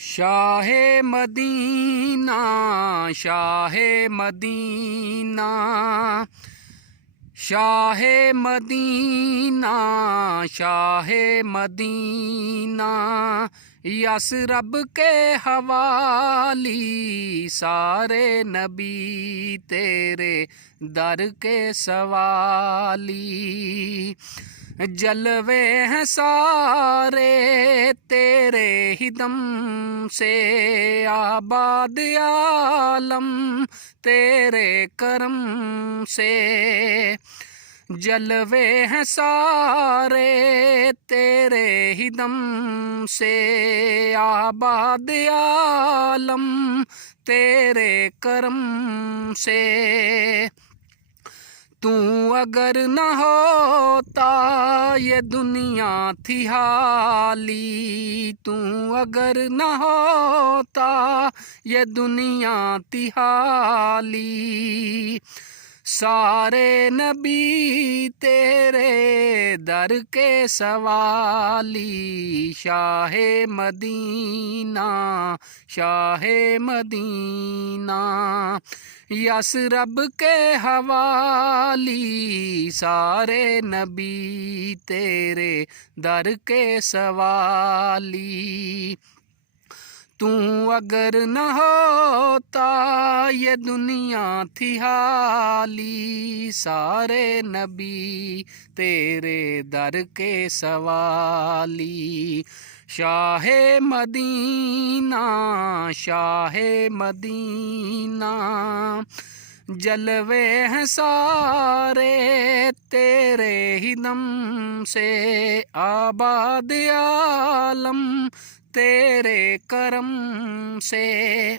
Shah Medina, शाहे Medina, शाहे Medina, शाहे मदीना, यसरब के हवाली सारे नबी तेरे दर के सवाली। जलवे हैं सारे तेरे ही दम से, आबाद आलम तेरे करम से। जलवे हैं सारे तेरे ही दम से, आबाद आलम तेरे करम से। तू अगर न होता ये दुनिया थी हाली, तू अगर न होता ये दुनिया थी हाली। सारे नबी तेरे दर के सवाली। शाहे मदीना, शाहे मदीना, यसरब के हवाली सारे नबी तेरे दर के सवाली। तू अगर न होता ये दुनिया थी हाली, सारे नबी तेरे दर के सवाली। शाहे मदीना, शाहे मदीना, जलवे हैं सारे तेरे ही दम से, आबाद आलम तेरे करम से।